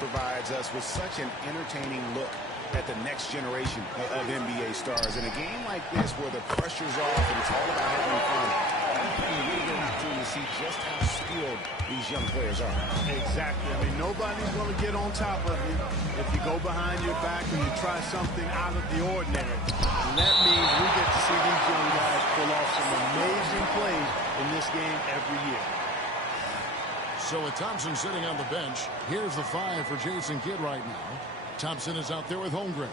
provides us with such an entertaining look at the next generation of NBA stars. In a game like this where the pressure's off and it's all about having fun, you really get an opportunity to see just how skilled these young players are. Exactly. I mean, nobody's going to get on top of you if you go behind your back and you try something out of the ordinary. And that means we get to see these young guys pull off some amazing plays in this game every year. So with Thompson sitting on the bench, here's the 5 for Jason Kidd right now. Thompson is out there with Holmgren.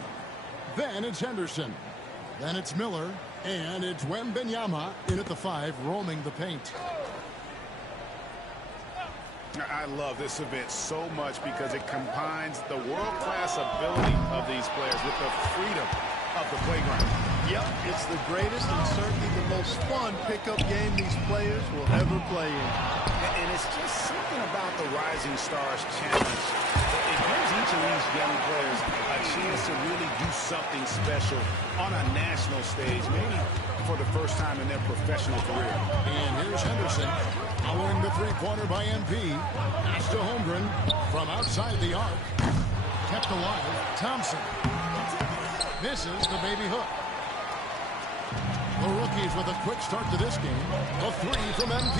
Then it's Henderson. Then it's Miller. And it's Wembanyama in at the 5, roaming the paint. I love this event so much because it combines the world-class ability of these players with the freedom of the playground. Yep, it's the greatest and certainly the most fun pickup game these players will ever play in. And it's just something about the Rising Stars Challenge. It gives each of these young players a chance to really do something special on a national stage, maybe for the first time in their professional career. And here's Henderson, following the three-pointer by MP. Pass to Holmgren from outside the arc. Kept alive, Thompson. Misses the baby hook. The rookies with a quick start to this game. A 3 from MP.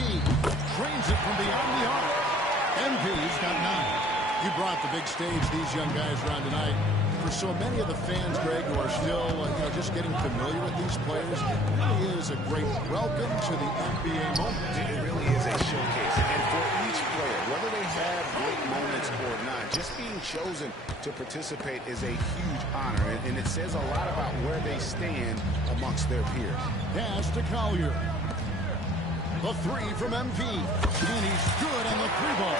Trains it from beyond the arc. MP's got 9. You brought the big stage these young guys around tonight. For so many of the fans, Greg, who are still just getting familiar with these players, it really is a great welcome to the NBA moment. It really is a showcase. And for each player, whether they have great moments or not, just being chosen to participate is a huge honor. And it says a lot about where they stand amongst their peers. Pass to Collier. The 3 from MP. And he's good on the 3-ball.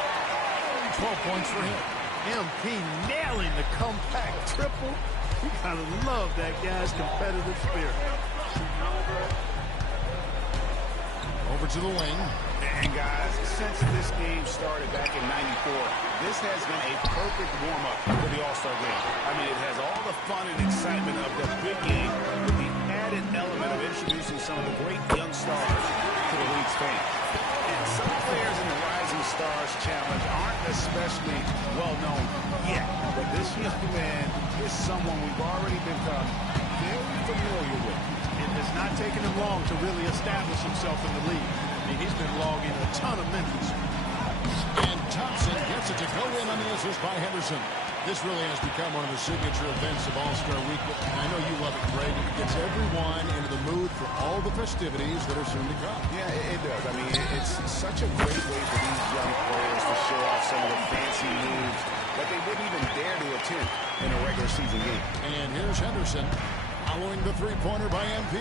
12 points for him. MP nailing the comeback triple. You gotta love that guy's competitive spirit. Over to the wing. And guys, since this game started back in '94, this has been a perfect warm-up for the All-Star game. I mean, it has all the fun and excitement of the big game with the added element of introducing some of the great young stars to the league's fame. And some players in the Rising Stars Challenge aren't especially well-known yet, but this young man is someone we've already become very familiar with. It has not taken him long to really establish himself in the league. I mean, he's been logging a ton of minutes. And Thompson gets it to go in on the assist by Henderson. This really has become one of the signature events of All-Star Week. And I know you love it, Greg. It gets everyone into the mood for all the festivities that are soon to come. Yeah, it does. I mean, it's such a great way for these young players to show off some of the fancy moves that they wouldn't even dare to attempt in a regular season game. And here's Henderson following the three-pointer by MP.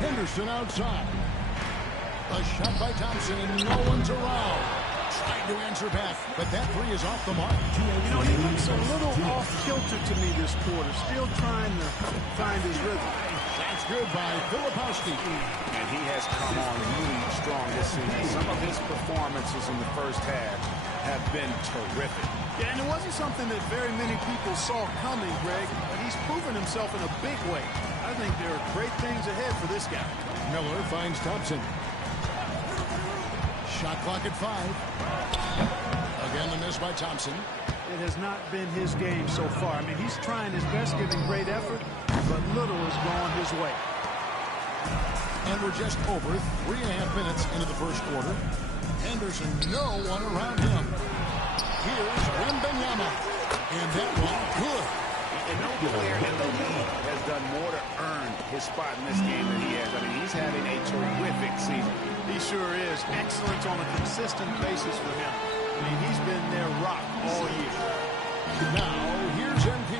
Henderson outside. A shot by Thompson, and no one's around. Trying to answer back, but that 3 is off the mark. You know, he looks a little off-kilter to me this quarter. Still trying to find his rhythm. That's good by Filipowski. And he has come on really strong this season. Some of his performances in the first half have been terrific. Yeah, and it wasn't something that very many people saw coming, Greg, but he's proven himself in a big way. I think there are great things ahead for this guy. Miller finds Thompson. Shot clock at 5. Again, the miss by Thompson. It has not been his game so far. I mean, he's trying his best, giving great effort, but little has gone his way. And we're just over 3.5 minutes into the first quarter. Henderson, no one around him. Here's Wembanyama. And that one, good. And no player in the league has done more to earn his spot in this game than he has. I mean, he's having a terrific season. He sure is. Excellence on a consistent basis for him. I mean, he's been their rock all year. Now, here's MP.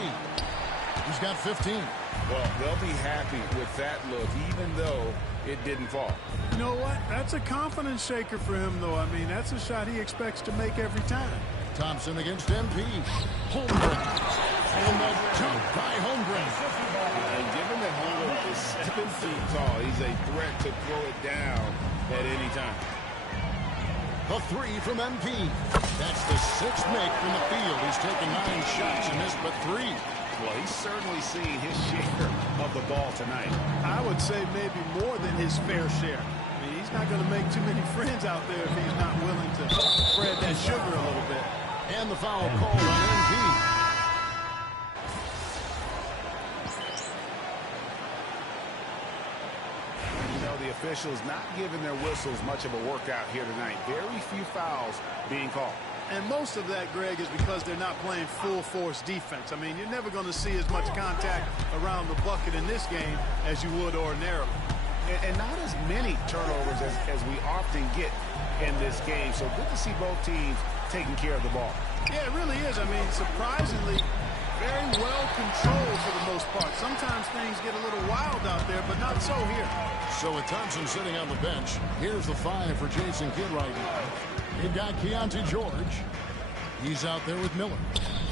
He's got 15. Well, they'll be happy with that look, even though it didn't fall. You know what? That's a confidence shaker for him, though. I mean, that's a shot he expects to make every time. Thompson against MP. Holmgren. And the dunk by Holmgren. And given that Holmgren is 7 feet tall, he's a threat to throw it down at any time. The 3 from MP. That's the 6th make from the field. He's taken 9 shots and missed but 3. Well, he's certainly seen his share of the ball tonight. I would say maybe more than his fair share. I mean, he's not going to make too many friends out there if he's not willing to my sugar a little bit. And the foul called on NB. The officials not giving their whistles much of a workout here tonight. Very few fouls being called. And most of that, Greg, is because they're not playing full-force defense. I mean, you're never going to see as much contact around the bucket in this game as you would ordinarily. And not as many turnovers as we often get in this game. So good to see both teams taking care of the ball. Yeah, it really is. I mean, surprisingly, very well controlled for the most part. Sometimes things get a little wild out there, but not so here. So with Thompson sitting on the bench, here's the 5 for Jason Kidd right now. They've got Keontae George. He's out there with Miller.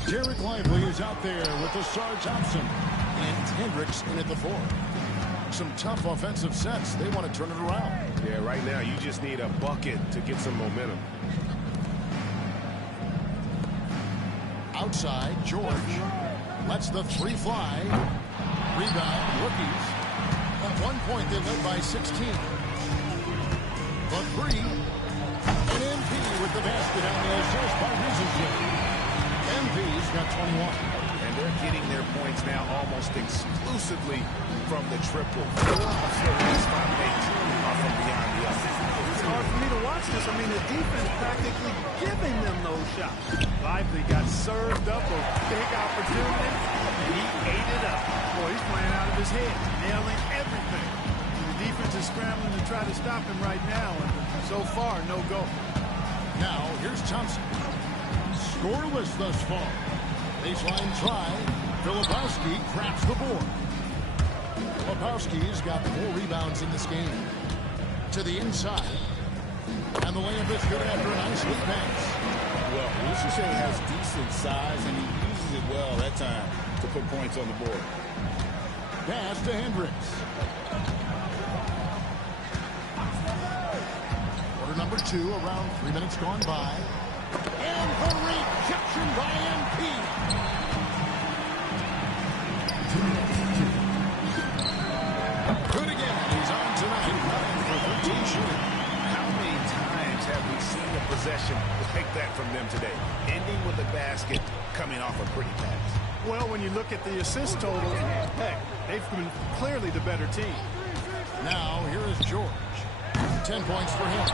Derek Lively is out there with the Sar Thompson. And Hendricks in at the 4. Some tough offensive sets. They want to turn it around. Yeah, right now you just need a bucket to get some momentum. Outside, George lets the 3 fly. Rebound, rookies. At one point, they led by 16. The 3. And MP with the basket on the assist by Rickson. MP's got 21. And they're getting their points now almost exclusively from the triple. 4 of their last 5 makes are from beyond the arc. It's hard for me to watch this. I mean, the defense practically giving them those shots. Lively got served up a big opportunity, and he ate it up. Boy, he's playing out of his head, nailing everything. And the defense is scrambling to try to stop him right now, and so far, no go. Now, here's Thompson. Scoreless thus far. Baseline try. Filipowski cracks the board. Filipowski's got 4 rebounds in this game. To the inside. And the layup is good after a nice lead pass. Well, Rickson has decent size, and he uses it well that time to put points on the board. Pass to Hendricks. Quarter number 2, around 3 minutes gone by. And the rejection by MP. Good again. He's on tonight. 9 for 13 shooting. How many times have we seen a possession like that from them today? Ending with a basket, coming off a pretty pass. Well, when you look at the assist total, heck, they've been clearly the better team. Now, here is George. 10 points for him.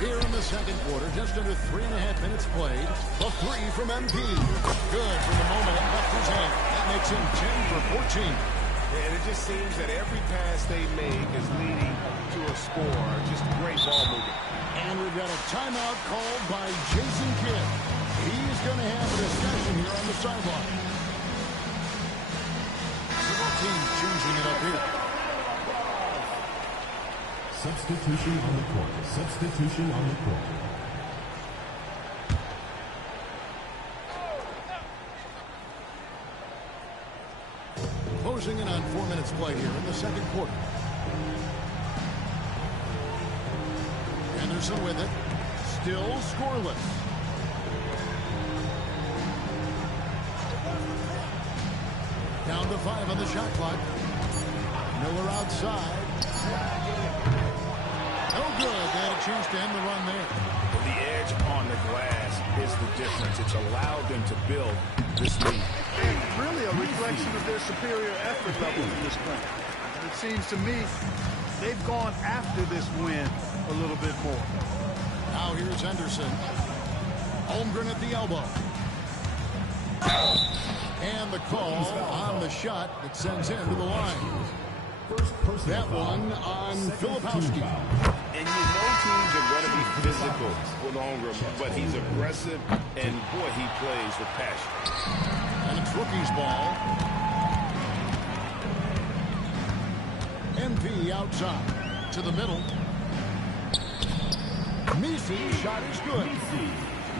Here in the second quarter, just under 3.5 minutes played. The 3 from MP. Good from the moment it left his hand. That makes him 10 for 14. And it just seems that every pass they make is leading to a score. Just great ball movement. And we've got a timeout called by Jason Kidd. He's going to have a discussion here on the sideline. Several teams choosing it up here. Substitution on the court. Substitution on the court. Closing in on 4 minutes play here in the second quarter. Anderson with it. Still scoreless. Down to 5 on the shot clock. Miller outside. No good. They had a chance to end the run there. The edge on the glass is the difference. It's allowed them to build this lead. And really a reflection of their superior effort level in this point. And it seems to me they've gone after this win a little bit more. Now here's Henderson. Holmgren at the elbow. And the call on the shot that sends him to the line. That one on Filipowski. And you know teams are going to be physical with Holmgren, but he's aggressive, and boy, he plays with passion. And it's rookie's ball. MP outside to the middle. Misi's shot is good.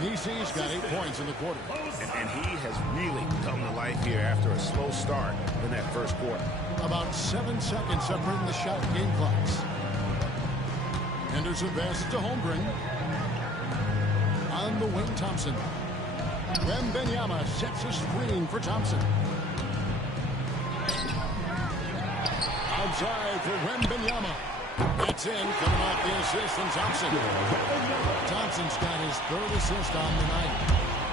Misi's got 8 points in the quarter. And he has really come to life here after a slow start in that first quarter. About 7 seconds separating the shot game clocks. Henderson passes to Holmgren. On the wing, Thompson. Wembanyama sets a screen for Thompson. Outside for Wembanyama. That's in, coming off the assist from Thompson. Thompson's got his third assist on the night.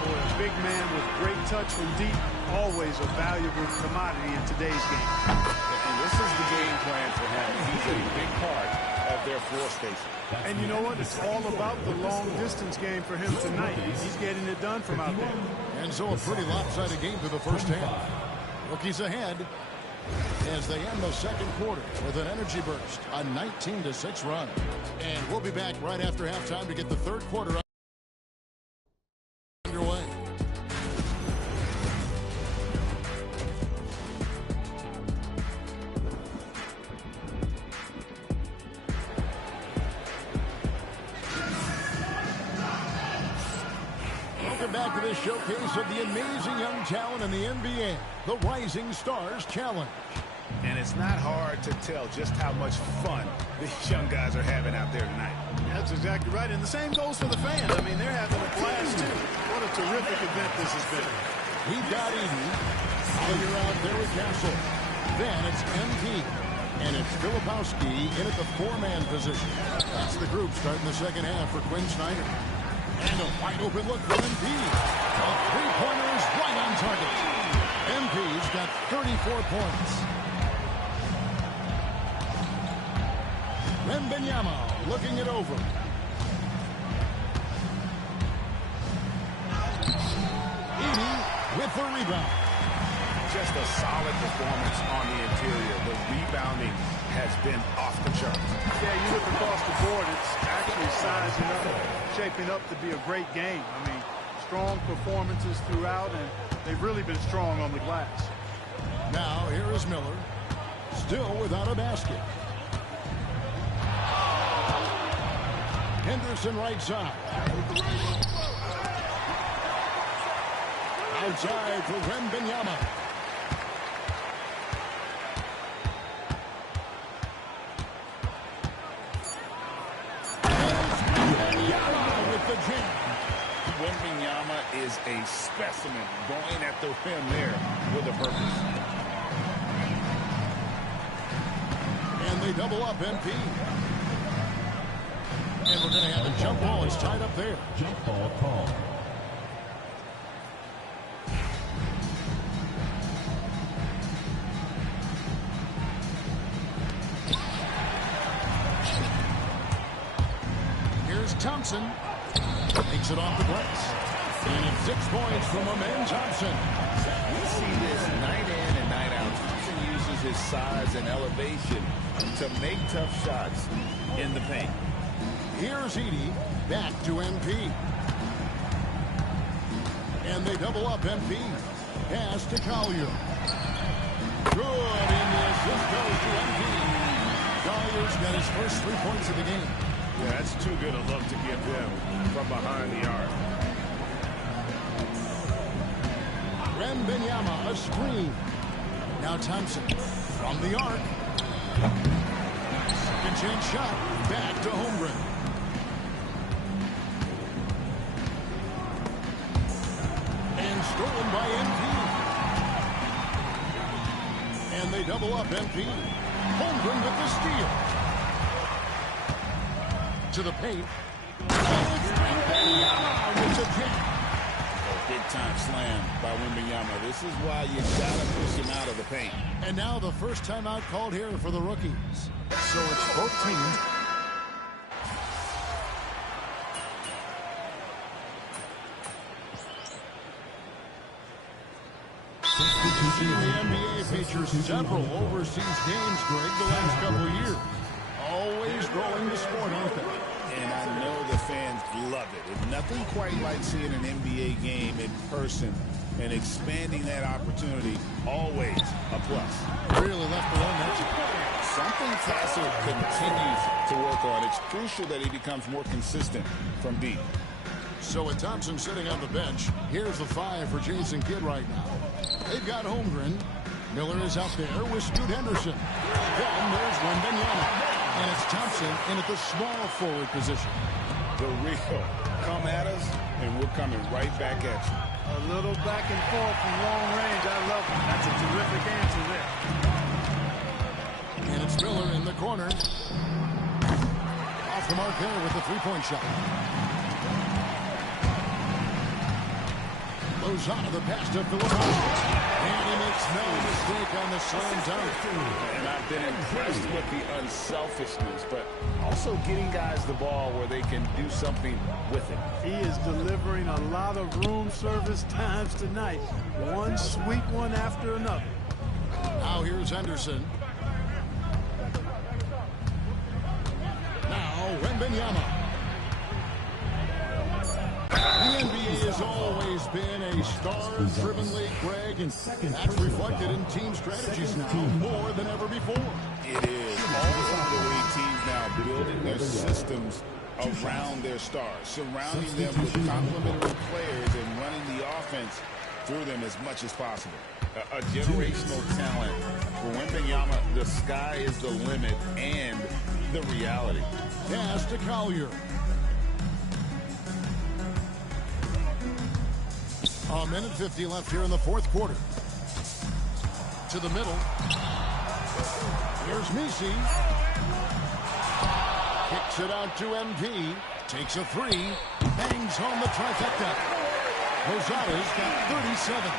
Boy, a big man with great touch from deep, always a valuable commodity in today's game. And this is the game plan for him. He's a big part of their floor spacing. And you know what? It's all about the long-distance game for him tonight. He's getting it done from out there. And so a pretty lopsided game through the first half. Rookies ahead as they end the second quarter with an energy burst, a 19-6 run. And we'll be back right after halftime to get the third quarter underway. Welcome back to this showcase of the amazing young talent in the NBA, the Rising Stars Challenge. And it's not hard to tell just how much fun these young guys are having out there tonight. That's exactly right. And the same goes for the fans. I mean, they're having a blast, too. What a terrific event this has been. We've got Edie. Collier out there with Castle. Then it's MP. And it's Filipowski in at the four-man position. That's the group starting the second half for Quinn Snyder. And a wide open look for MP. A three-pointer is right on target. MP's got 34 points. Wembanyama looking it over. Edie with the rebound. Just a solid performance on the interior. The rebounding has been off the charts. Yeah, you look across the board, it's actually sizing up, shaping up to be a great game. I mean, strong performances throughout, and they've really been strong on the glass. Now, here is Miller, still without a basket. Henderson right side. Outside for Wembanyama. Wembanyama with the jam. Wembanyama is a specimen going at the rim there with a purpose. And they double up MP. And we're going to have a jump ball. It's tied up there. Jump ball call. Here's Thompson. Takes it off the glass. And it's 6 points from Amen Thompson. We see this night in and night out. Thompson uses his size and elevation to make tough shots in the paint. Here's Edie. Back to MP. And they double up MP. Pass to Collier. Good, and the assist goes to MP. Collier's got his first 3 points of the game. Yeah, that's too good a look to give him from behind the arc. Wembanyama, a screen. Now Thompson from the arc. Second chance shot. Back to Holmgren. And stolen by MP. And they double up MP. Holmgren with the steal. To the paint. Wembanyama with the jam. Big-time slam by Wembanyama. This is why you gotta push him out of the paint. And now the first timeout called here for the rookies. So it's both teams. Substitution The on the NBA court. features Substitution several on the court. overseas games, Greg, the last couple of years. Always growing the sport, aren't they? And I know the fans love it. It's nothing quite like seeing an NBA game in person and expanding that opportunity. Always a plus. Really left alone, that's it. Something Tassel continues to work on. It's crucial that he becomes more consistent from deep. So with Thompson sitting on the bench, here's the 5 for Jason Kidd right now. They've got Holmgren. Miller is out there with Scoot Henderson. Then there's Wembanyama. And it's Thompson in at the small forward position. The real come at us, and we're coming right back at you. A little back and forth from long range. I love it. That's a terrific answer there. And it's Miller in the corner. the mark there with the three-point shot. Lozano the pass to Philipowski. And he makes no mistake on the slam dunk. And I've been impressed with the unselfishness, but also getting guys the ball where they can do something with it. He is delivering a lot of room service times tonight. One sweet one after another. Now here's Henderson. Now Wembanyama. The NBA has always been a star-driven league, Greg, and that's reflected in team strategies now more than ever before. It is. All of the league teams now building their systems around their stars, surrounding them with complementary players and running the offense through them as much as possible. A generational talent. For Wembanyama, the sky is the limit and the reality. Pass to Collier. A minute 50 left here in the fourth quarter. To the middle. Here's Misi. Kicks it out to MP. Takes a three. Bangs home the trifecta. Rosada's got 37.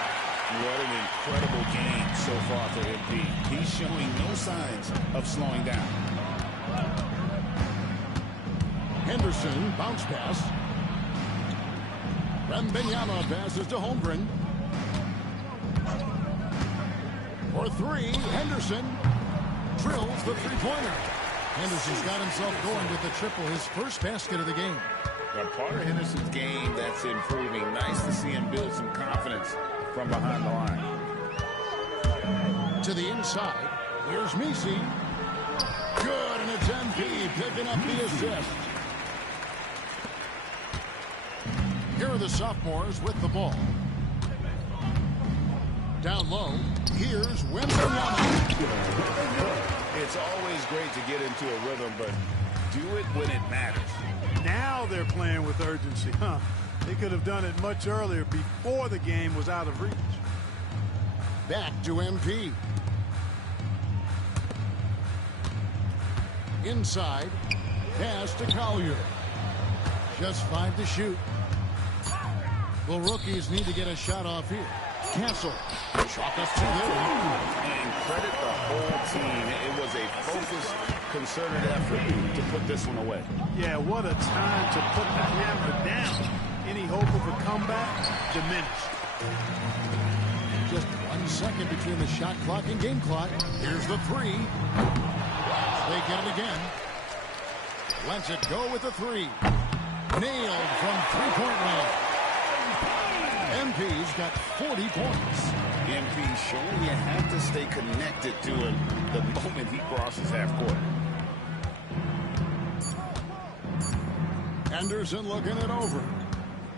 What an incredible game so far for MP. He's showing no signs of slowing down. Henderson, bounce pass. Wembanyama passes to Holmgren. For three, Henderson drills the three-pointer. Henderson's got himself going with the triple, his first basket of the game. A part of Henderson's game that's improving. Nice to see him build some confidence from behind the line. To the inside, here's Misi. Good, and it's MP picking up the assist. Here are the sophomores with the ball. Down low, here's Wembanyama. It's always great to get into a rhythm, but do it when it matters. Now they're playing with urgency, huh? They could have done it much earlier before the game was out of reach. Back to MP. Inside, pass to Collier. Just 5 to shoot. Well, rookies need to get a shot off here. Castle. Chalk us to there. And credit the whole team. It was a focused, concerted effort to put this one away. Yeah, what a time to put the hammer down. Any hope of a comeback? Diminished. Just 1 second between the shot clock and game clock. Here's the three. They get it again. Lets it go with the three. Nailed from three-point line. MP's got 40 points. MP showing you have to stay connected to him the moment he crosses half court. Henderson looking it over.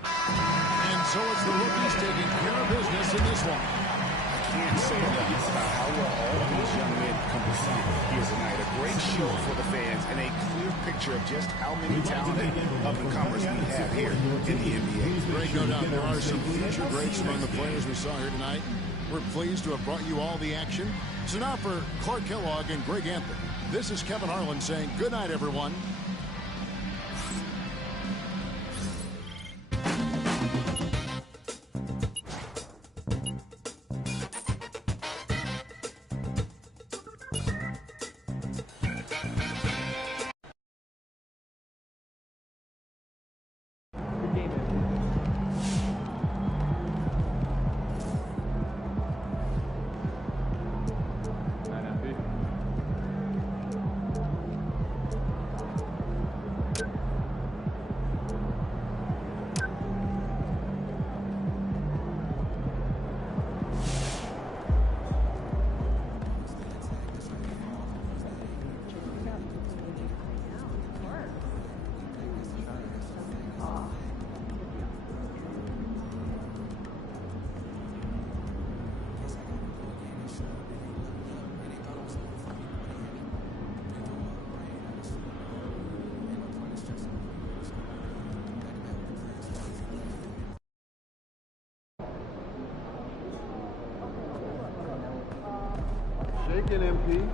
And so it's the rookies taking care of business in this one. I can't say enough about how well all these young men come to see here tonight. A great show for the fans and a clear picture of just how many talented up-and-comers we have here in the NBA. Greg, no doubt there are some future greats among the players we saw here tonight. We're pleased to have brought you all the action. So now for Clark Kellogg and Greg Anthony, this is Kevin Harlan saying good night, everyone. Shaking MP.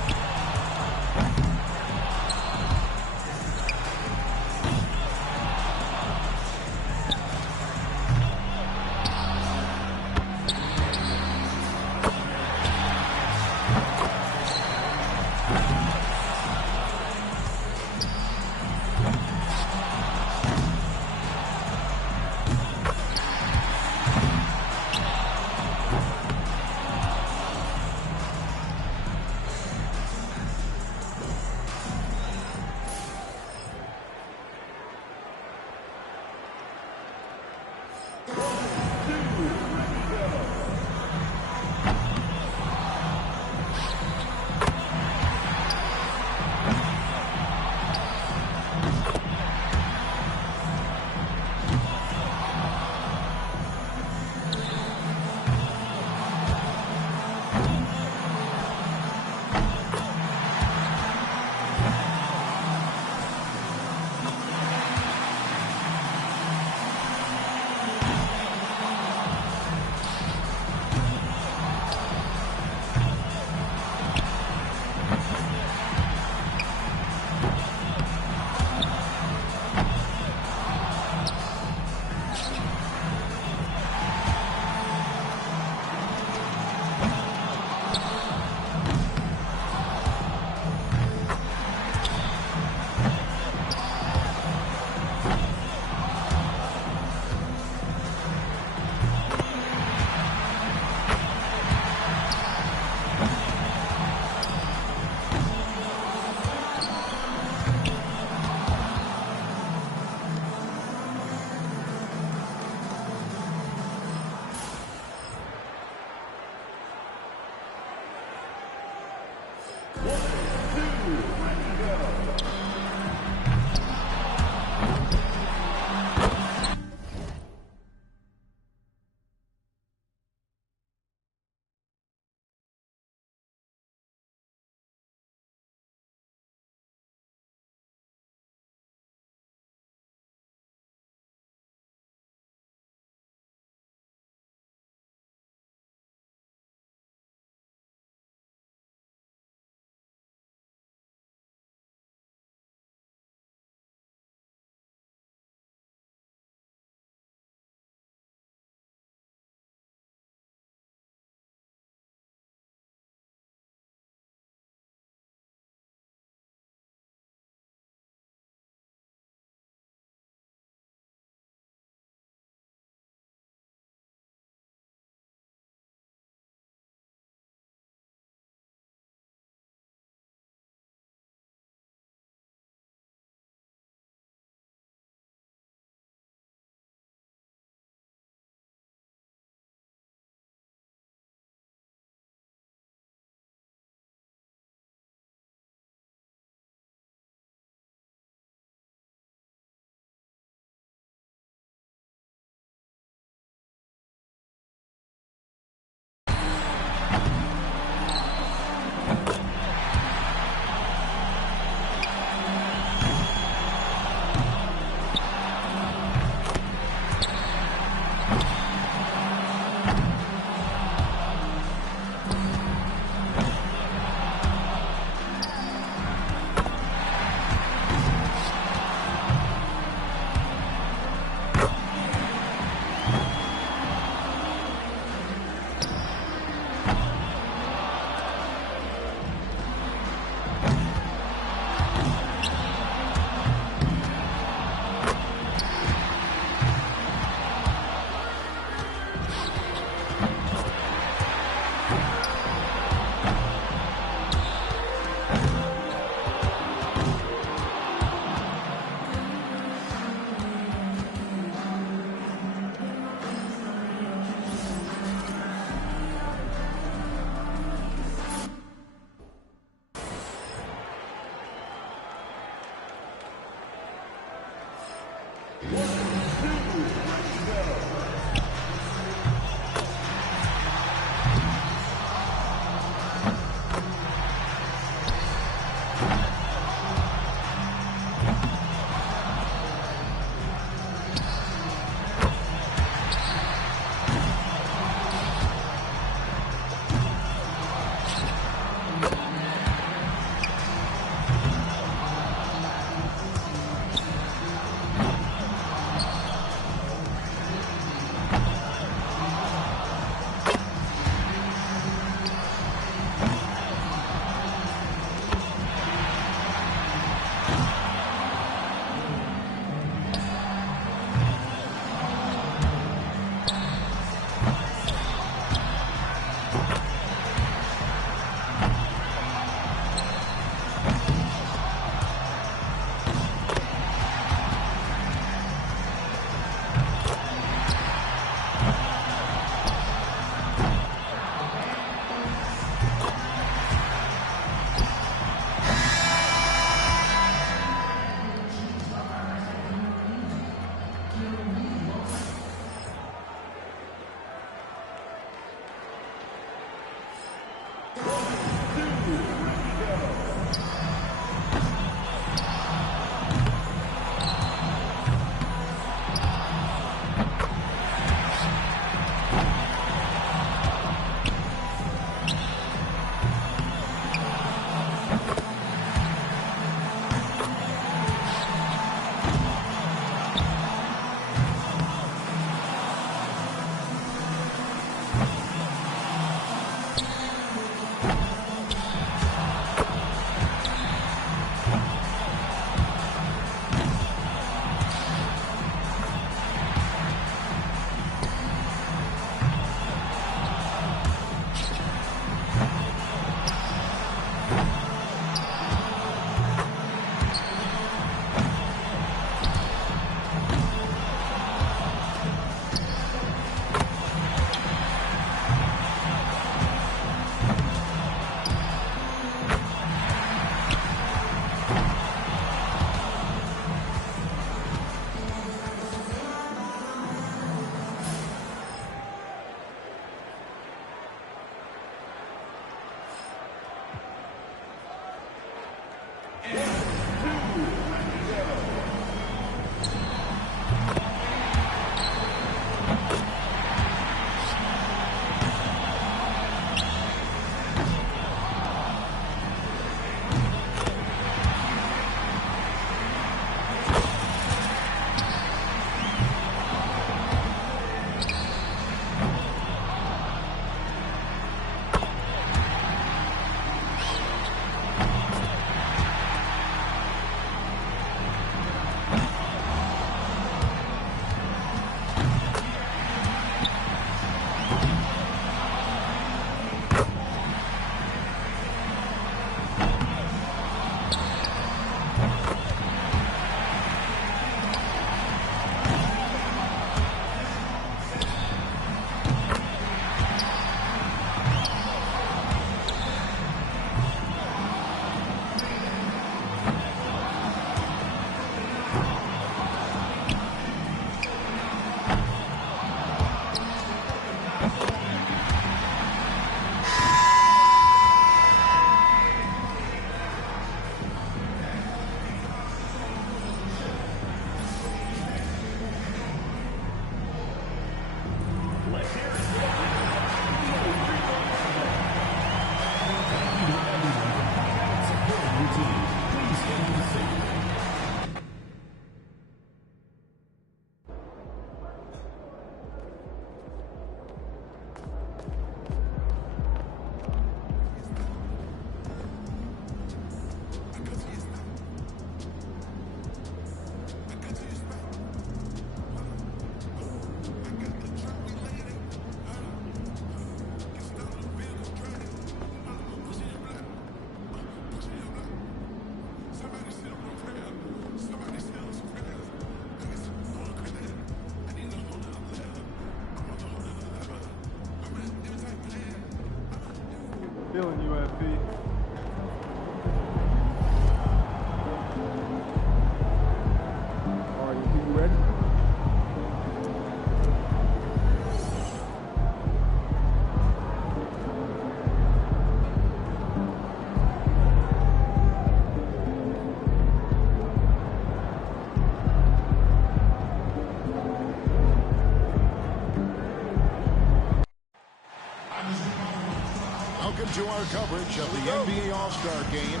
to our coverage of the NBA All Star Game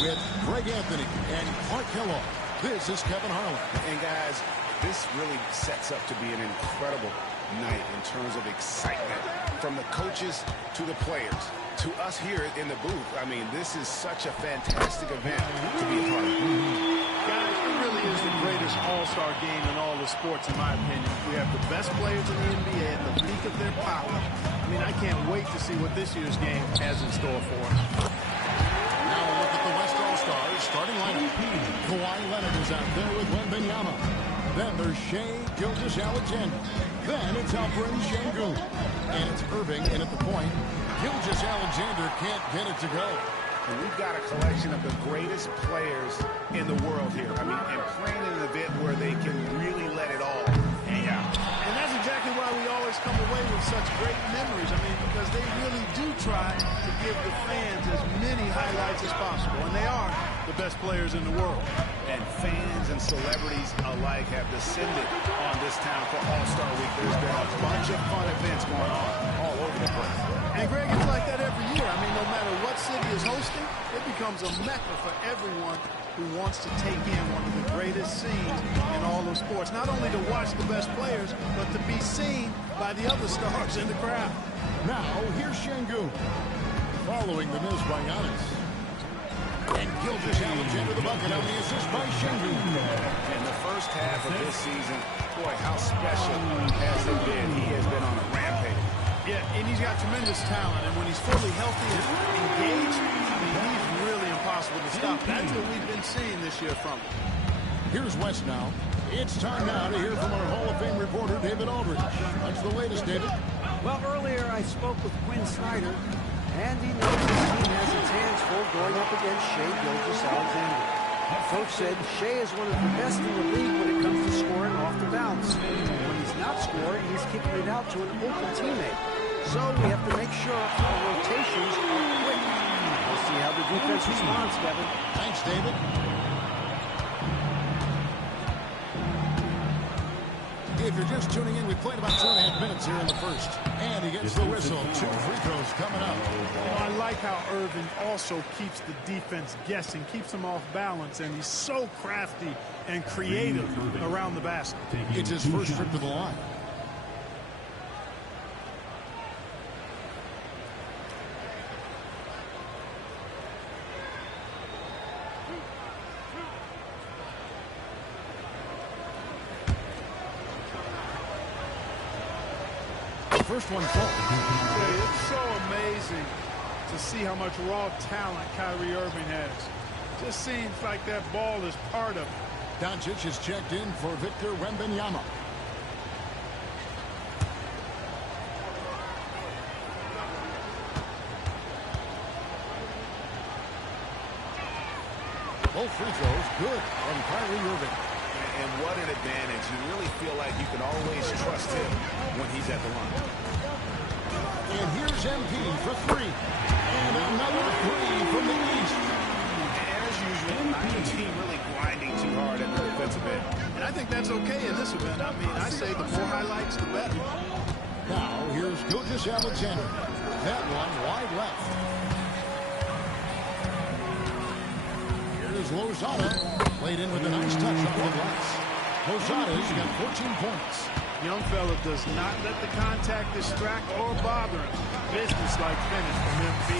with Greg Anthony and Clark Kellogg. This is Kevin Harlan. And guys, this really sets up to be an incredible night in terms of excitement from the coaches to the players to us here in the booth. I mean, this is such a fantastic event to be a part of. Guys, it really is the greatest all-star game in all the sports, in my opinion. We have the best players in the NBA at the peak of their power. I mean, I can't wait to see what this year's game has in store for us. Now a look at the West All-Stars starting lineup. Kawhi Leonard is out there with Wembanyama. Then there's Shai Gilgeous-Alexander. Then it's Alperen Sengun. And it's Irving in at the point. Gilgeous-Alexander can't get it to go. And we've got a collection of the greatest players in the world here. I mean, and playing in an event where they can really let it all hang out. And that's exactly why we always come away with such great memories. I mean, because they really do try to give the fans as many highlights as possible. And they are the best players in the world. And fans and celebrities alike have descended on this town for All-Star Week. There's been a bunch of fun events going on all over the place. And Greg, it's like that every year. I mean, no matter what city is hosting, it becomes a mecca for everyone who wants to take in one of the greatest scenes in all of sports. Not only to watch the best players, but to be seen by the other stars in the crowd. Now, here's Sengun. Following the miss by Giannis. And Gilgeous-Alexander the bucket on the assist by Sengun. In the first half of this season, boy, how special has it been. He has been on a rampage. Yeah, and he's got tremendous talent, and when he's fully healthy and engaged, I mean, he's really impossible to stop. That's what we've been seeing this year from him. Here's West now. It's time now to hear from our Hall of Fame reporter, David Aldridge. What's the latest, David? Well, earlier I spoke with Quinn Snyder, and he knows his team has its hands full going up against Shai Gilgeous-Alexander. Coach said Shai is one of the best in the league when it comes to scoring off the bounce. When he's not scoring, he's kicking it out to an open teammate. So we have to make sure our rotations are quick. We'll see how the defense responds, Kevin. Thanks, David. If you're just tuning in, we played about 2.5 minutes here in the first. And he gets the whistle. 2 free throws coming up. Oh, I like how Irving also keeps the defense guessing, keeps them off balance, and he's so crafty and creative around the basket. It's his first trip to the line. First one falls. It's so amazing to see how much raw talent Kyrie Irving has. Just seems like that ball is part of it. Doncic is checked in for Victor Wembanyama. Both free throws good from Kyrie Irving. And what an advantage. You really feel like you can always trust him when he's at the line. And here's MP for 3. And another 3 from the East. And as usual, neither team really grinding too hard at the defensive end. And I think that's okay in this event. I mean, I say the more highlights, the better. Now, here's Gilgeous-Alexander. That one wide left. Here's Lozada. Played in with a nice touch on the glass. Lozada's got 14 points. Young fella does not let the contact distract or bother him. Business-like finish from MP.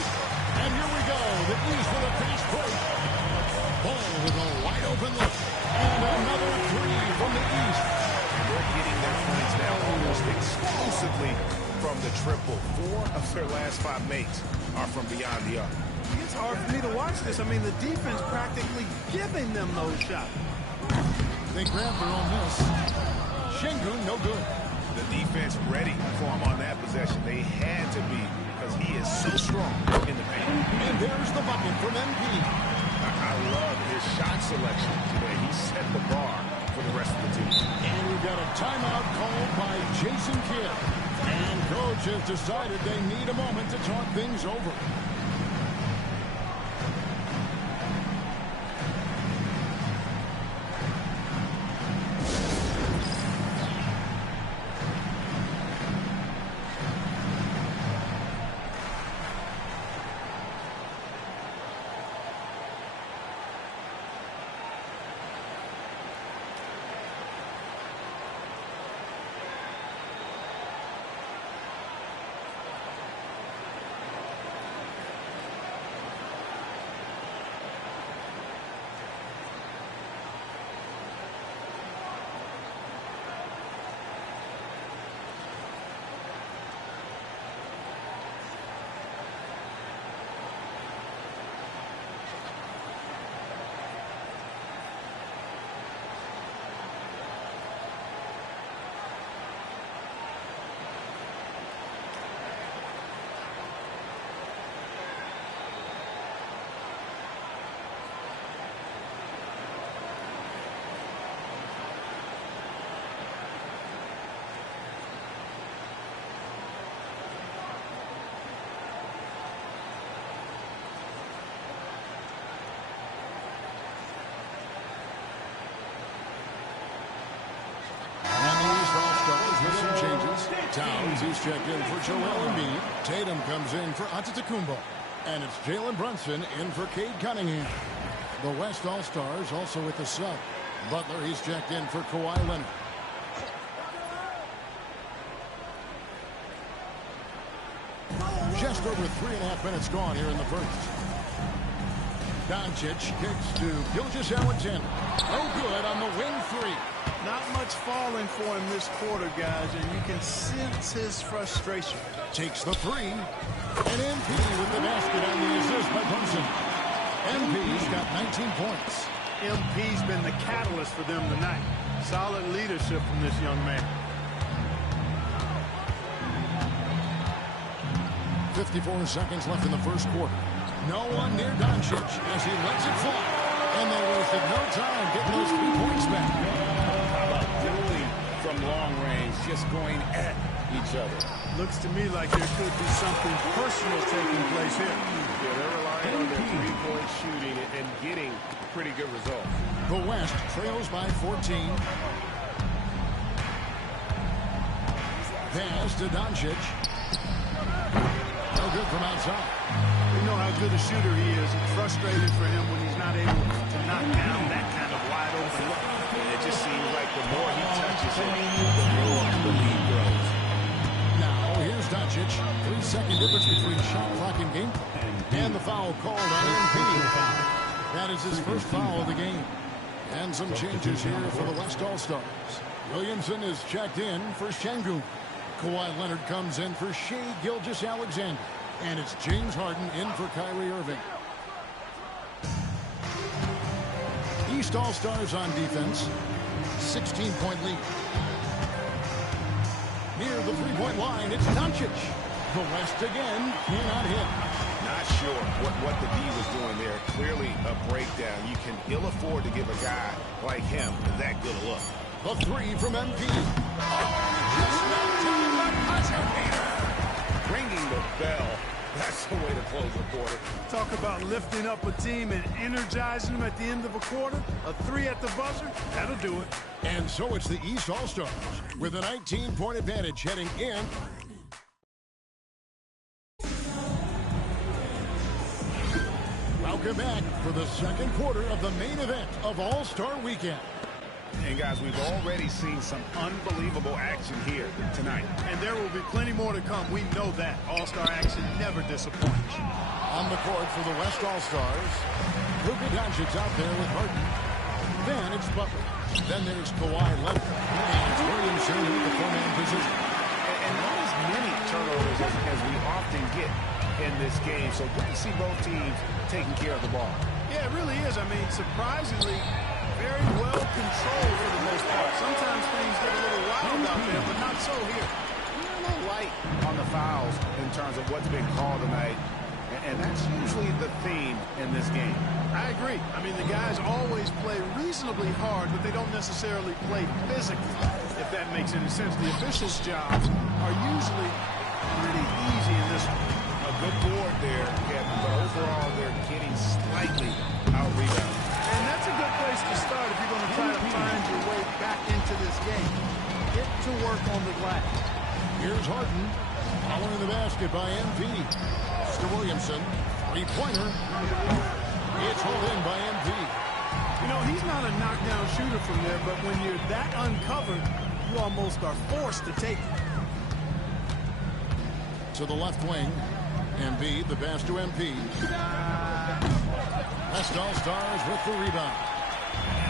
And here we go. The East with a fast break. Ball with a wide open look. And another 3 from the East. They're getting their points now almost exclusively from the triple. 4 of their last 5 makes are from beyond the arc. It's hard for me to watch this. I mean, the defense practically giving them those shots. They grabbed their own miss. Sengun, no good. The defense ready for him on that possession. They had to be because he is so strong in the paint. And there's the bucket from MP. I love his shot selection today. He set the bar for the rest of the team. And we've got a timeout called by Jason Kidd. And coach has decided they need a moment to talk things over. Towns, he's checked in for Joel Embiid. Tatum comes in for Antetokounmpo. And it's Jalen Brunson in for Cade Cunningham. The West All-Stars also with the sub. Butler, he's checked in for Kawhi Leonard. Just over 3.5 minutes gone here in the first. Doncic kicks to Gilgeous-Alexander. No good on the wing three. Not much falling for him this quarter, guys, and you can sense his frustration. Takes the three. And MP with the basket on the assist by Thompson. MP's got 19 points. MP's been the catalyst for them tonight. Solid leadership from this young man. 54 seconds left in the first quarter. No one near Doncic as he lets it fly. And they wasted no time getting those 3 points back. How about dribbling from long range, just going at each other? Looks to me like there could be something personal taking place here. Yeah, they're relying on their three-point shooting and getting pretty good results. The West trails by 14. Pass to Doncic. No good from outside. We know how good a shooter he is. It's frustrating for him when he's not able to knock down that kind of wide open look. It just seems like the more he touches it, the more the lead grows. Now, here's Doncic. 3-second difference between shot clock and game. And the foul called on MP. That is his first foul of the game. And some changes here for the West All-Stars. Williamson is checked in for Şengün. Kawhi Leonard comes in for Shai Gilgeous-Alexander. And it's James Harden in for Kyrie Irving. East All-Stars on defense. 16-point lead. Near the three-point line, it's Doncic. The West again cannot hit. Not sure what the D was doing there. Clearly a breakdown. You can ill afford to give a guy like him that good a look. The three from MP. Oh, just not time the buzzer beater. Ringing the bell. That's the way to close the quarter. Talk about lifting up a team and energizing them at the end of a quarter. A three at the buzzer, that'll do it. And so it's the East All-Stars with a 19-point advantage heading in. Welcome back for the second quarter of the main event of All-Star Weekend. And guys, we've already seen some unbelievable action here tonight. And there will be plenty more to come. We know that. All-Star action never disappoints. On the court for the West All-Stars, Luka Doncic out there with Harden. Then it's Butler. Then there's Kawhi Leonard. And it's Williamson in the four-man position. And not as many turnovers as we often get in this game. So good to see both teams taking care of the ball. Yeah, it really is. I mean, surprisingly, very well controlled for the most part. Sometimes things get a little wild out there, but not so here. We're a little light on the fouls in terms of what's been called tonight. And that's usually the theme in this game. I agree. I mean, the guys always play reasonably hard, but they don't necessarily play physically, if that makes any sense. The officials' jobs are usually pretty easy in this one. A good board there, Kevin, but overall they're getting slightly out-rebounded. And that's a good place to start if you're going to try to find your way back into this game. Get to work on the glass. Here's Harden, following the basket by MP. To Williamson, three-pointer. It's hauled in by MP. You know, he's not a knockdown shooter from there, but when you're that uncovered, you almost are forced to take it. To the left wing, Embiid, the pass to MP. West All-Stars with the rebound.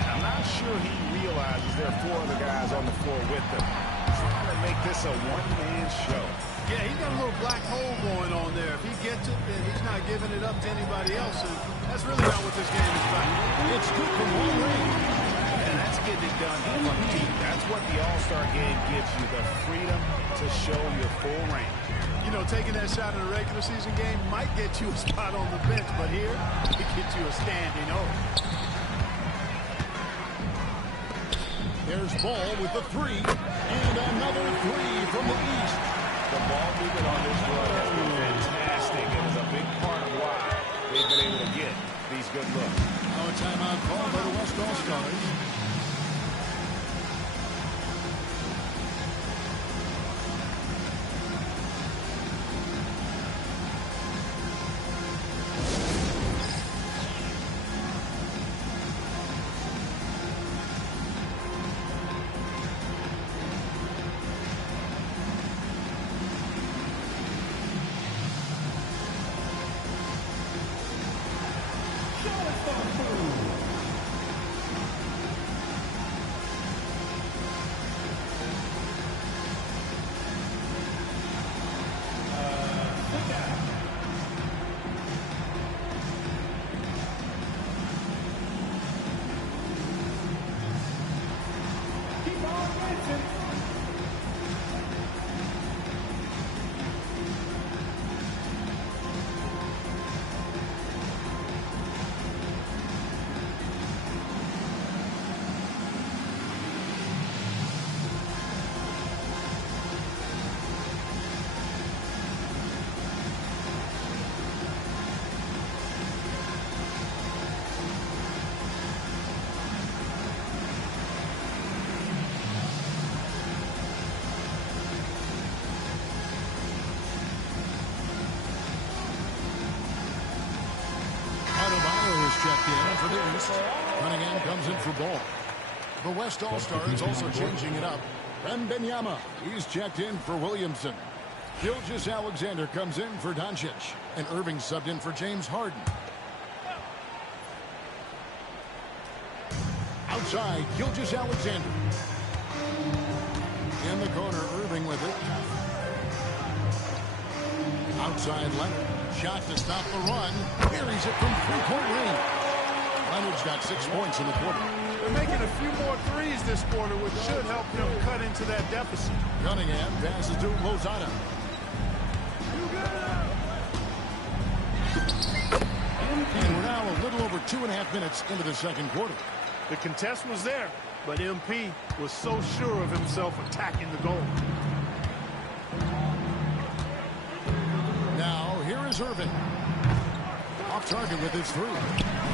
I'm not sure he realizes there are four other guys on the floor with him. Trying to make this a one-man show. Yeah, he's got a little black hole going on there. If he gets it, then he's not giving it up to anybody else. And that's really not what this game is about. It's good from long range. And that's getting it done from deep. That's what the All-Star game gives you, the freedom to show your full range. You know, taking that shot in a regular season game might get you a spot on the bench, but here, it gets you a standing O. There's Ball with the three, and another three from the East. The ball movement on this run has been fantastic, and is a big part of why they've been able to get these good looks. Now a timeout call by the West All-Stars. Cunningham comes in for ball. The West All-Star is also changing it up. Wembanyama, he's checked in for Williamson. Gilgeous-Alexander comes in for Doncic. And Irving subbed in for James Harden. Outside, Gilgeous-Alexander. In the corner, Irving with it. Outside, Leonard. Shot to stop the run. Carries it from three-point range. Leonard's got 6 points in the quarter. They're making a few more threes this quarter, which should help them cut into that deficit. Cunningham passes to Lozada. And we're now a little over 2.5 minutes into the second quarter. The contest was there, but MP was so sure of himself attacking the goal. Now, here is Irving. Off target with his three.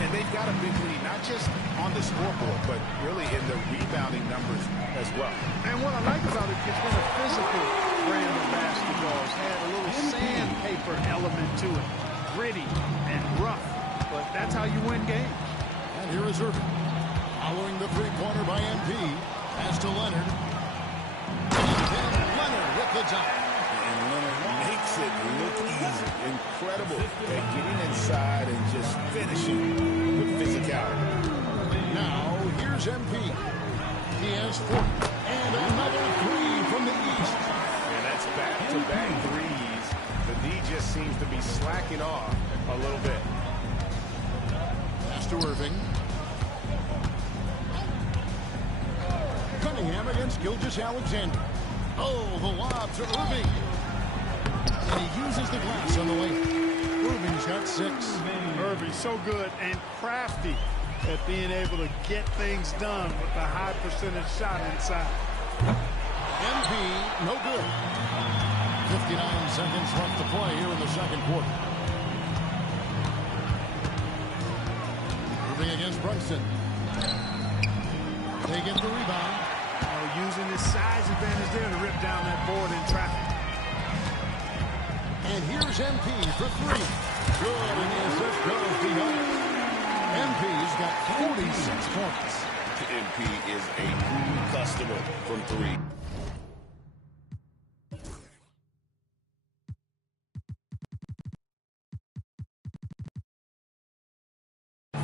And they've got a big lead, not just on the scoreboard, but really in the rebounding numbers as well. And what I like about it, it's been a physical brand of basketball. It's had a little sandpaper element to it. Gritty and rough, but that's how you win games. And here is Irving. Following the three-pointer by MP. Pass to Leonard. And then Leonard with the dunk. And Leonard makes it look easy. Incredible at getting inside and just finishing with physicality. Now, here's MP. He has 4. And another three from the east. And that's back-to-back threes. The D just seems to be slacking off a little bit. Pass to Irving. Cunningham against Gilgeous-Alexander. Oh, the lob to Irving. And he uses the glass on the way. Irving's got 6. Irving so good and crafty at being able to get things done with a high percentage shot inside. MP, no good. 59 seconds left to play here in the second quarter. Irving against Brunson. They get the rebound. Using his size advantage there to rip down that board in traffic. And here's MP for 3. Good, and the assist goes behind. MP's got 46 points. MP is a proven customer from 3.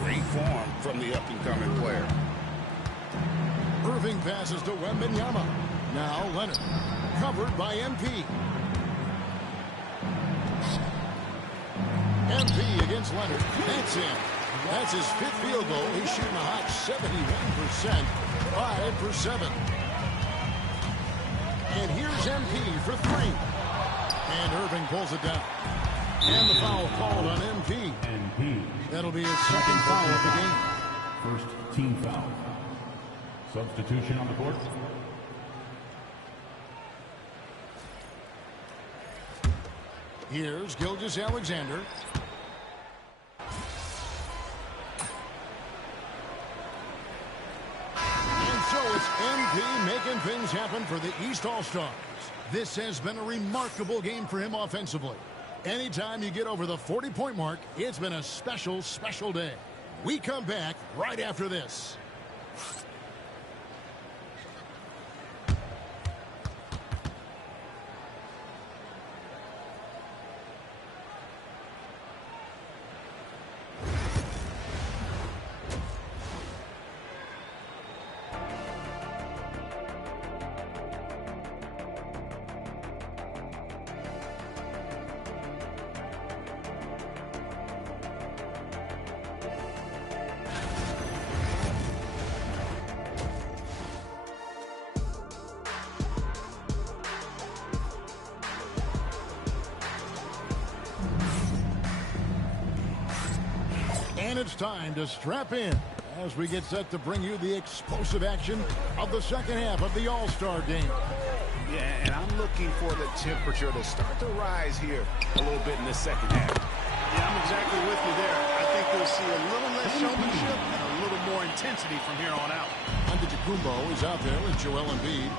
Great form from the up-and-coming player. Irving passes to Wembanyama. Now Leonard. Covered by MP. MP against Leonard. That's in. That's his 5th field goal. He's shooting a hot 71%. 5 for 7. And here's MP for 3. And Irving pulls it down. And the foul called on MP. That'll be his second foul of the game. First team foul. Substitution on the court. Here's Gilgeous-Alexander. And so it's MP making things happen for the East All-Stars. This has been a remarkable game for him offensively. Anytime you get over the 40-point mark, it's been a special, special day. We come back right after this. And it's time to strap in as we get set to bring you the explosive action of the second half of the All-Star game. Yeah, and I'm looking for the temperature to start to rise here a little bit in the second half. Yeah, I'm exactly with you there. I think we'll see a little less showmanship and a little more intensity from here on out. Antetokounmpo is out there with Joel Embiid.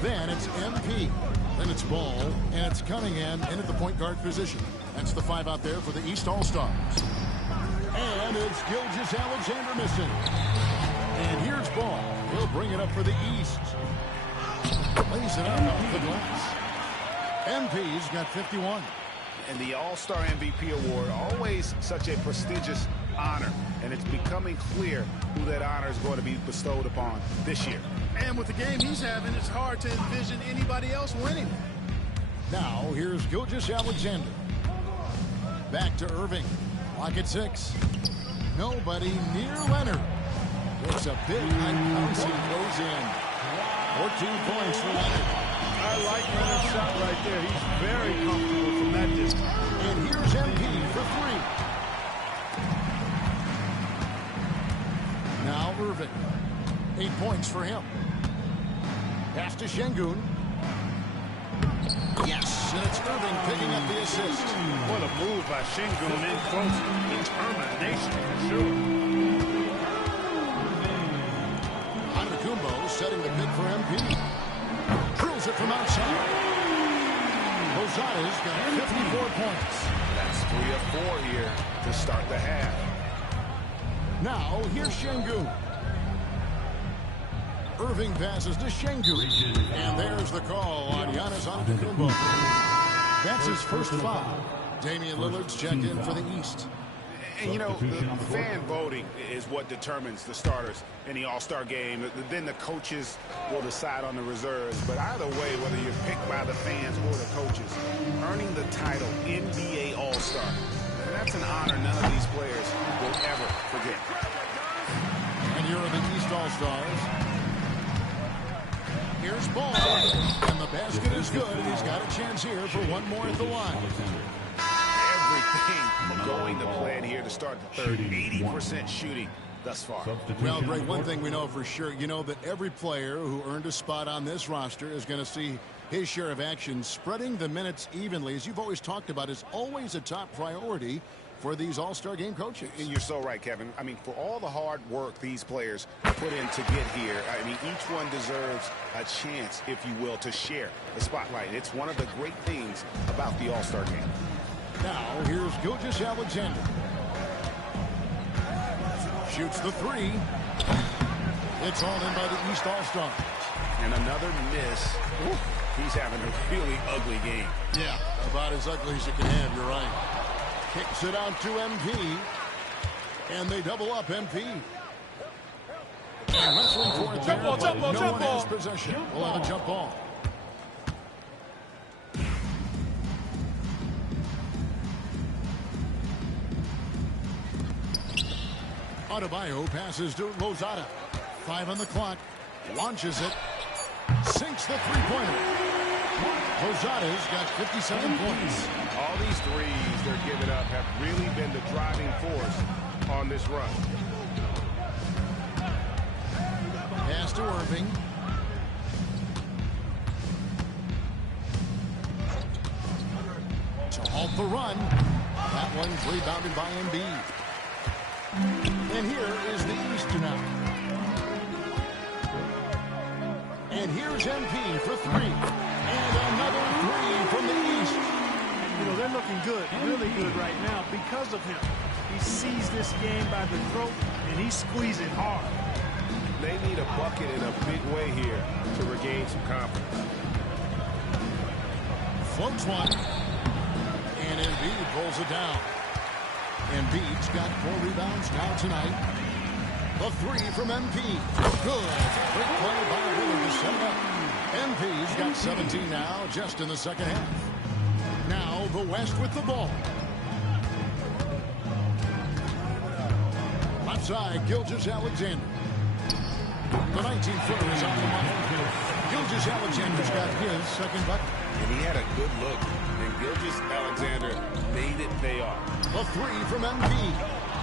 Then it's MP. Then it's Ball, and it's Cunningham in at the point guard position. That's the 5 out there for the East All-Stars. And it's Gilgeous-Alexander missing. And here's Ball. He'll bring it up for the East. Lays it up off the glass. MP's got 51. And the All-Star MVP award, always such a prestigious honor. And it's becoming clear who that honor is going to be bestowed upon this year. And with the game he's having, it's hard to envision anybody else winning. Now, here's Gilgeous-Alexander. Back to Irving. Lock at 6. Nobody near Leonard. It's a big high bounce and goes in. 14 points for Leonard. I like Leonard's shot right there. He's very comfortable from that distance. And here's MP for 3. Now Irving. 8 points for him. Pass to Şengün. Yes, and it's Irving picking up the assist. What a move by Şengün in close. Determination for sure. Antetokounmpo setting the pick for MP. Drills it from outside. Lozada's got 54 points. That's 3 of 4 here to start the half. Now, here's Şengün. Irving passes to Şengün. And there's the call on Giannis Antetokounmpo. That's his first foul. Damian Lillard's checked in for the East. And, you know, the fan voting is what determines the starters in the All-Star game. Then the coaches will decide on the reserves. But either way, whether you're picked by the fans or the coaches, earning the title NBA All-Star, that's an honor none of these players will ever forget. And here are the East All-Stars. Here's Ball. And the basket is good. And he's got a chance here for one more at the line. Everything going to plan here to start the third. 80% shooting thus far. Well, Greg, one thing we know for sure, you know that every player who earned a spot on this roster is going to see his share of action. Spreading the minutes evenly, as you've always talked about, is always a top priority for these All-Star game coaches. And you're so right, Kevin. I mean, for all the hard work these players put in to get here, I mean, each one deserves a chance, if you will, to share the spotlight. It's one of the great things about the All-Star game. Now, here's Gilgeous-Alexander. Shoots the 3. It's all in by the East All-Star. And another miss. Ooh, he's having a really ugly game. Yeah, about as ugly as you can have, you're right. Kicks it out to MP. And they double up MP. And wrestling for it there, but no one has possession. We'll have a jump ball. Adebayo passes to Lozada. 5 on the clock. Launches it. Sinks the three-pointer. Lozada's got 57 points. All these threes they're giving up have really been the driving force on this run. Pass to Irving. To halt the run. That one's rebounded by Embiid. And here is the East now. And here's MP for 3. And another 3 from the East. You know, they're looking good, really good right now because of him. He sees this game by the throat, and he's squeezing hard. They need a bucket in a big way here to regain some confidence. Floats one. And Embiid pulls it down. Embiid's got 4 rebounds now tonight. The 3 from MP. Good. Quick play by Lillard to set it up. MP's got 17 now, just in the second half. Now the West with the ball. Left side, Gilgeous-Alexander. The 19-footer is on the money. Gilgeous-Alexander's got his second bucket. And he had a good look. And Gilgeous-Alexander made it pay off. The 3 from MP.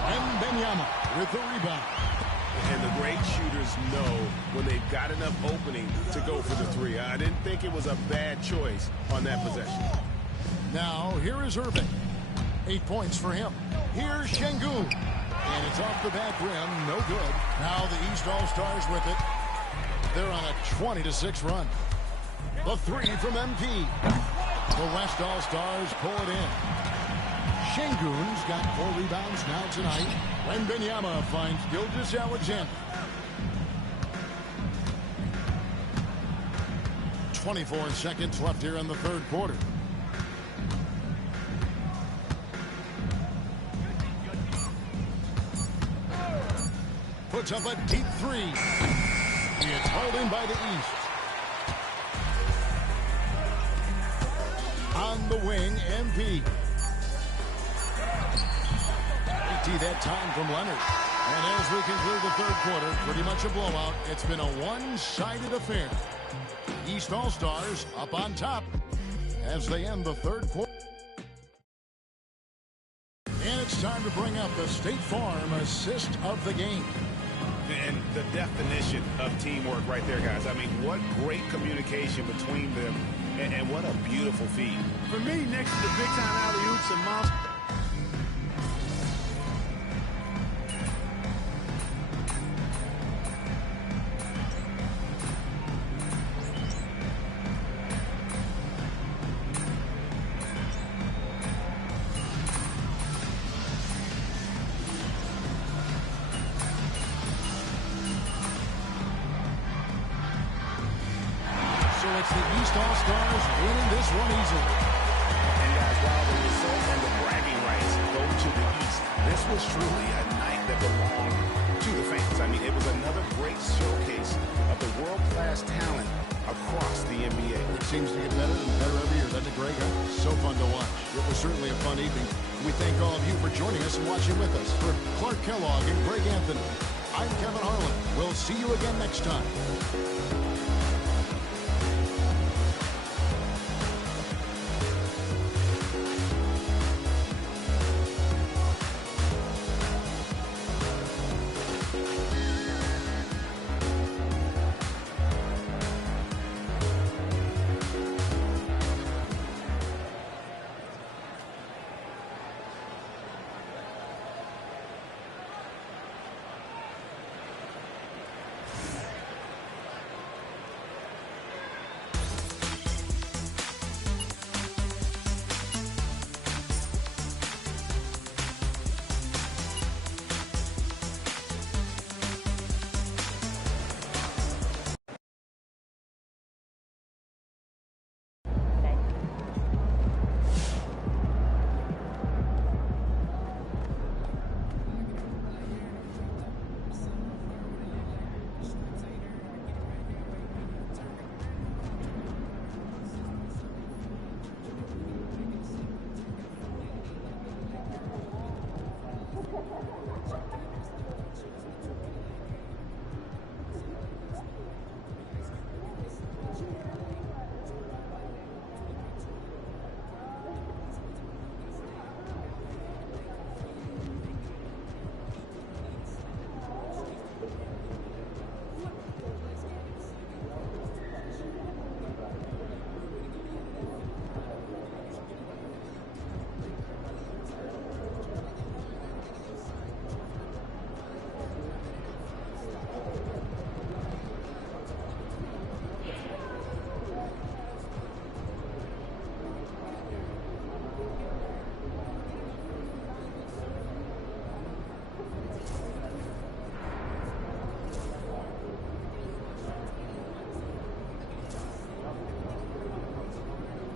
And Benyama with the rebound. And the great shooters know when they've got enough opening to go for the 3. I didn't think it was a bad choice on that possession. Now, here is Irving. 8 points for him. Here's Şengün. And it's off the back rim. No good. Now the East All-Stars with it. They're on a 20-6 run. The 3 from MP. The West All-Stars pull it in. Şengün's got 4 rebounds now tonight. Wembanyama finds Gilgeous-Alexander. 24 seconds left here in the third quarter. Puts up a deep three. It's hauled in by the East. On the wing, MP. That time from Leonard. And as we conclude the third quarter, pretty much a blowout. It's been a one-sided affair. East All-Stars up on top as they end the third quarter. And it's time to bring up the State Farm assist of the game. And the definition of teamwork right there, guys. I mean, what great communication between them, and what a beautiful feed. For me, next to the big-time alley-oops and monster. It's the East All-Stars winning this one easily. And guys, while the result and the bragging rights go to the East, this was truly a night that belonged to the fans. I mean, it was another great showcase of the world-class talent across the NBA. It seems to get better and better every year, doesn't it, Greg? So fun to watch. It was certainly a fun evening. We thank all of you for joining us and watching with us. For Clark Kellogg and Greg Anthony, I'm Kevin Harlan. We'll see you again next time.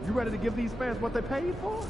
You ready to give these fans what they paid for?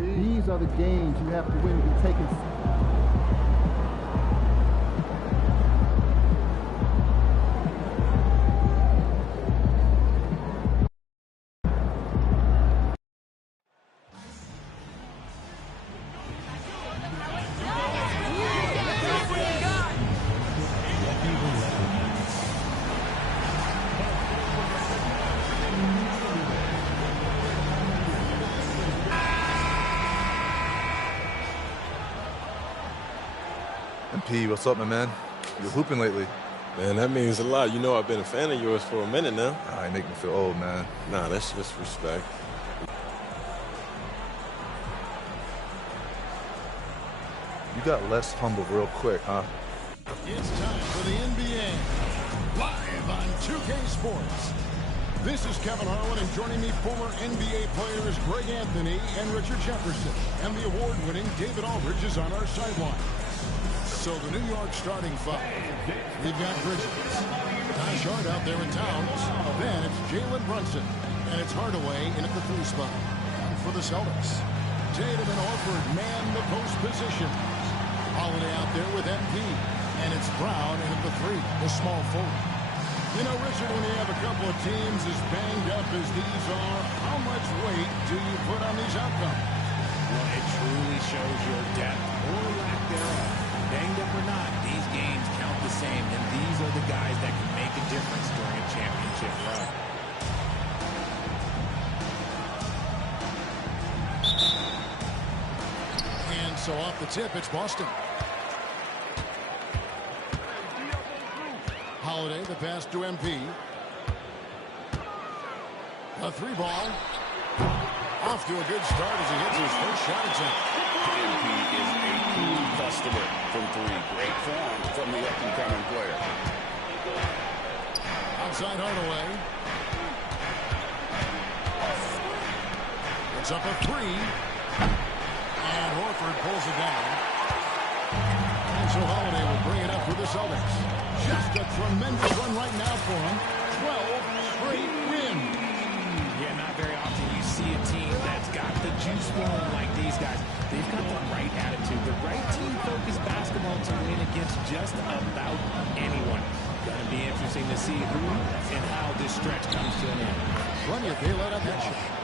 These are the games you have to win to be taken. P, what's up, my man? You're hooping lately. Man, that means a lot. You know I've been a fan of yours for a minute now. You make me feel old, man. Nah, that's just respect. You got less humble real quick, huh? It's time for the NBA, live on 2K Sports. This is Kevin Harlan, and joining me, former NBA players Greg Anthony and Richard Jefferson. And the award-winning David Aldridge is on our sideline. So the New York starting five. We've got Rickson, Josh Hart out there in Towns. Then it's Jalen Brunson. And it's Hardaway in at the 3 spot. And for the Celtics, Tatum and Horford man the post position. Holiday out there with MP. And it's Brown in at the 3, the small forward. You know, Richard, when you have a couple of teams as banged up as these are, how much weight do you put on these outcomes? Well, it truly shows your depth or lack thereof. Banged up or not, these games count the same, and these are the guys that can make a difference during a championship run. And so off the tip, it's Boston. Holiday, the pass to MP. A 3 ball. Off to a good start as he hits his first shot attempt. MP is a true customer from 3. Great form from the up-and-coming player. Outside Hardaway. It's up a 3. And Horford pulls it down. And so Holiday will bring it up for the Celtics. Just a tremendous run right now for him. 12 straight wins. Yeah, not very often you see a team that's got the juice flowing like these guys. They've got the right attitude, the right team-focused basketball to win against just about anyone. Going to be interesting to see who and how this stretch comes to an end. Plenty of daylight on that shot.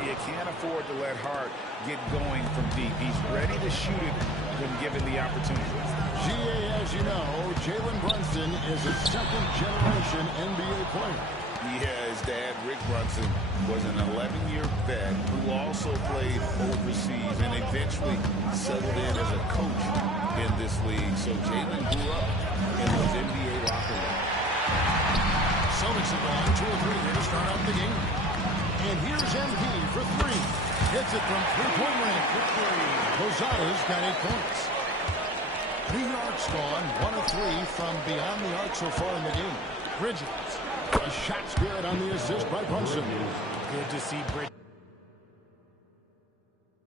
You can't afford to let Hart get going from deep. He's ready to shoot it when given the opportunity. GA, as you know, Jalen Brunson is a second-generation NBA player. Yeah, his dad, Rick Brunson, was an 11-year vet who also played overseas and eventually settled in as a coach in this league. So Jalen grew up in those NBA locker rooms. Celtics have gone 2 or 3 here to start out the game. And here's MP for 3. Hits it from three-point range. Lozada's got 8 points. New York's gone 1 of 3 from beyond the arc so far in the game. Bridges. The shot's good on the assist by Brunson. Good to see Bridges.